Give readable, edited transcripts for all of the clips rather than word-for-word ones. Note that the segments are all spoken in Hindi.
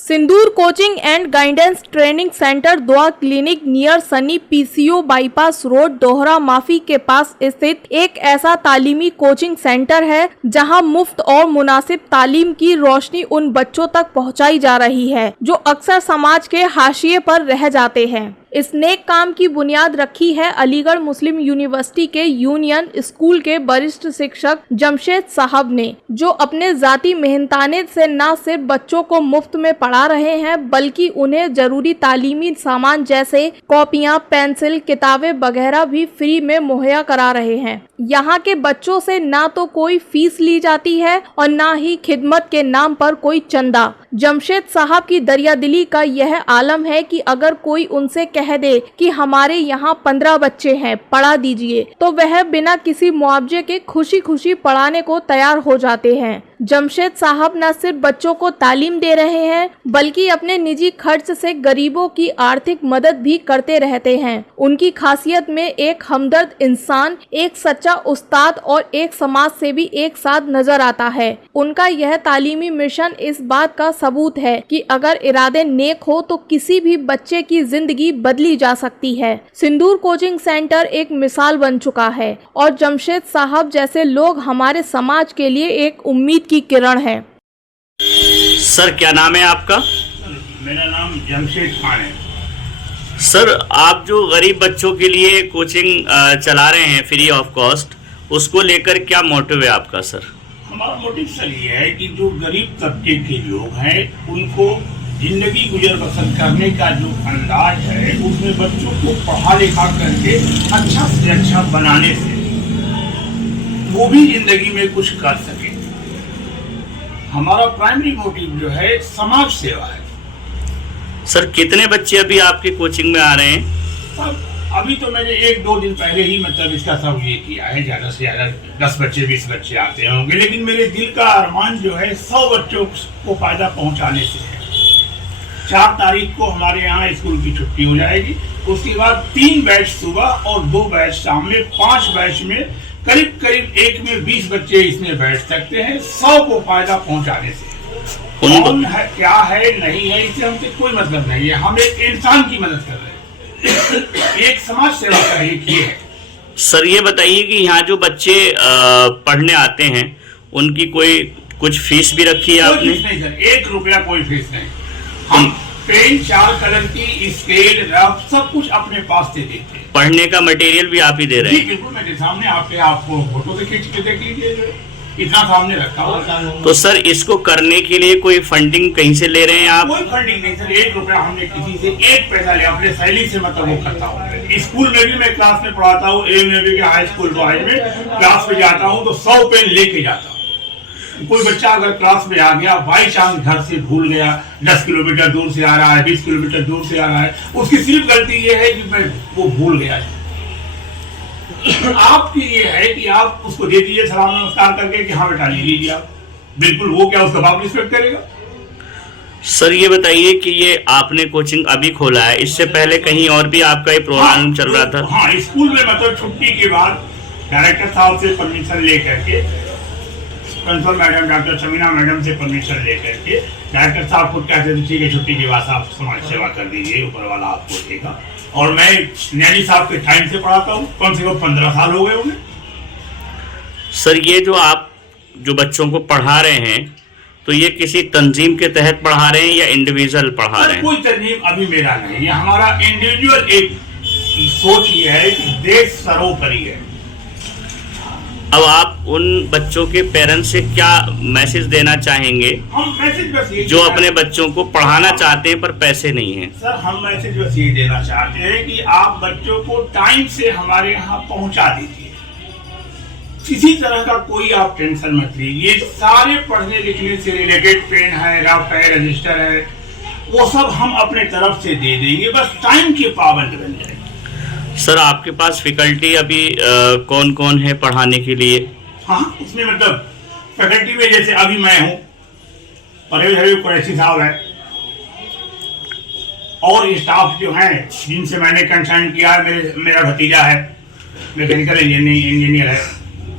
Sindoor coaching and guidance training centre Dua clinic near Sunny PCO bypass road Dohra Maafi के पास स्थित एक ऐसा तालीमी कोचिंग सेंटर है जहां मुफ्त और मुनासिब तालीम की रोशनी उन बच्चों तक पहुंचाई जा रही है जो अक्सर समाज के हाशिए पर रह जाते हैं। इस नेक काम की बुनियाद रखी है अलीगढ़ मुस्लिम यूनिवर्सिटी के यूनियन स्कूल के वरिष्ठ शिक्षक जमशेद साहब ने, जो अपने जाती मेहनताने से न सिर्फ बच्चों को मुफ्त में पढ़ा रहे हैं बल्कि उन्हें जरूरी तालीमी सामान जैसे कॉपियां, पेंसिल, किताबें वगैरह भी फ्री में मुहैया करा रहे हैं। यहाँ के बच्चों से ना तो कोई फीस ली जाती है और ना ही खिदमत के नाम पर कोई चंदा। जमशेद साहब की दरियादिली का यह आलम है कि अगर कोई उनसे कह दे कि हमारे यहाँ 15 बच्चे हैं, पढ़ा दीजिए, तो वह बिना किसी मुआवजे के खुशी खुशी पढ़ाने को तैयार हो जाते हैं। जमशेद साहब न सिर्फ बच्चों को तालीम दे रहे हैं बल्कि अपने निजी खर्च से गरीबों की आर्थिक मदद भी करते रहते हैं। उनकी खासियत में एक हमदर्द इंसान, एक सच्चा उस्ताद और एक समाज सेवी एक साथ नजर आता है। उनका यह तालीमी मिशन इस बात का सबूत है कि अगर इरादे नेक हो तो किसी भी बच्चे की जिंदगी बदली जा सकती है। सिंदूर कोचिंग सेंटर एक मिसाल बन चुका है और जमशेद साहब जैसे लोग हमारे समाज के लिए एक उम्मीद की किरण है। सर, क्या नाम है आपका? मेरा नाम जमशेद खान है। सर, आप जो गरीब बच्चों के लिए कोचिंग चला रहे हैं फ्री ऑफ कॉस्ट, उसको लेकर क्या मोटिव है आपका? सर, हमारा मोटिव सर ये है कि जो गरीब तबके के लोग हैं उनको जिंदगी गुजर बसर करने का जो अंदाज है उसमें बच्चों को पढ़ा लिखा करके अच्छा से अच्छा बनाने से वो भी जिंदगी में कुछ कर सके। हमारा प्राइमरी मोटिव जो है समाज सेवा है। सर, कितने बच्चे अभी आपकी कोचिंग में आ रहे हैं? सर, अभी तो मैंने 1-2 दिन पहले ही मतलब इसका सब ये किया है। ज़्यादा से ज़्यादा 10 बच्चे 20 बच्चे आते होंगे, लेकिन मेरे दिल का अरमान जो है 100 बच्चों को फायदा पहुंचाने से है। 4 तारीख को हमारे यहाँ स्कूल की छुट्टी हो जाएगी। उसके बाद 3 बैच सुबह और 2 बैच शाम में, 5 बैच में करीब करीब एक में 20 बच्चे इसमें बैठ सकते हैं। 100 को फायदा पहुंचाने से कौन है, क्या है, नहीं है, इससे हमसे कोई मतलब नहीं है। हम एक इंसान की मदद कर रहे हैं, एक समाज सेवा का एक ये है। सर, ये बताइए कि यहाँ जो बच्चे पढ़ने आते हैं उनकी कोई कुछ फीस भी रखी है आपने? नहीं सर, 1 रुपया कोई फीस नहीं। हम पेन, 4 कलर की स्केल, रफ सब कुछ अपने पास से देते हैं। पढ़ने का मटेरियल भी आप ही दे रहे हैं? बिल्कुल, मेरे सामने आपको फोटो से खींच के देख लीजिए, जो इतना सामने रखा हुआ। तो सर, इसको करने के लिए कोई फंडिंग कहीं से ले रहे हैं आप? कोई फंडिंग नहीं सर, 1 रुपया हमने किसी से 1 पैसा लिया, अपने सैलरी से मतलब वो करता हूँ। स्कूल में भी मैं क्लास में पढ़ाता हूँ, ए में भी, हाई स्कूल बॉयज में क्लास में जाता हूँ तो 100 पेन लेके जाता हूँ। कोई बच्चा अगर क्लास में आ गया, बाई चांस घर से भूल गया, 10 किलोमीटर दूर से आ रहा है, 20 किलोमीटर दूर से आ रहा है, उसकी सिर्फ गलती ये है कि मैं वो भूल गया है। आपकी ये है कि आप उसको दे दीजिए सलाम नमस्कार करके कि हाँ बेटा ले लीजिए आप। बिल्कुल, वो क्या उसका बाप रिस्पेक्ट करेगा? सर, ये बताइए कि ये आपने कोचिंग अभी खोला है, इससे पहले कहीं और भी आपका ये प्रोग्राम चल रहा था? हाँ, स्कूल में मतलब छुट्टी के बाद डायरेक्टर साहब से परमिशन लेकर के, principal madam doctor Sameena madam से परमिशन लेकर के डायरेक्टर साहब को कहते थे ठीक है, छुट्टी के बाद आप समाज सेवा कर दीजिए, ऊपर वाला आपको देगा। और मैं नैनी साहब के टाइम से पढ़ाता हूँ, कम से कम 15 साल हो गए उन्हें। सर, ये जो आप जो बच्चों को पढ़ा रहे हैं तो ये किसी तंजीम के तहत पढ़ा रहे हैं या इंडिविजुअल पढ़ा रहे हैं? कोई तंजीम अभी मेरा नहीं है, हमारा इंडिविजुअल एक सोच ये है कि देश सर्वोपरि है। अब आप उन बच्चों के पेरेंट्स से क्या मैसेज देना चाहेंगे? हम मैसेज बस ये जो अपने बच्चों को पढ़ाना चाहते हैं पर पैसे नहीं हैं? सर, हम मैसेज बस ये देना चाहते हैं कि आप बच्चों को टाइम से हमारे यहाँ पहुँचा दीजिए। किसी तरह का कोई आप टेंशन मत लीजिए। सारे पढ़ने लिखने से रिलेटेड पेन है, रफ है, रजिस्टर है, वो सब हम अपने तरफ से दे देंगे, बस टाइम के पाबंद बन जाए। सर, आपके पास फैकल्टी अभी कौन कौन है पढ़ाने के लिए? हाँ, उसमें मतलब फैकल्टी में जैसे अभी मैं हूँ, परवेज हबीब कुरैशी साहब है, और स्टाफ जो हैं जिनसे मैंने कंसर्न किया है, मेरा भतीजा है, मैकेनिकल इंजीनियर है।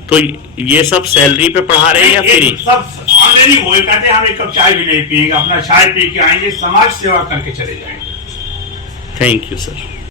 तो ये सब सैलरी पे पढ़ा रहे हैं या फ्री? सब ऑलरेडी वो कहते हैं हम एक कप चाय भी नहीं पिएंगे, अपना चाय पी के आएंगे, समाज सेवा करके चले जाएंगे। Thank you sir.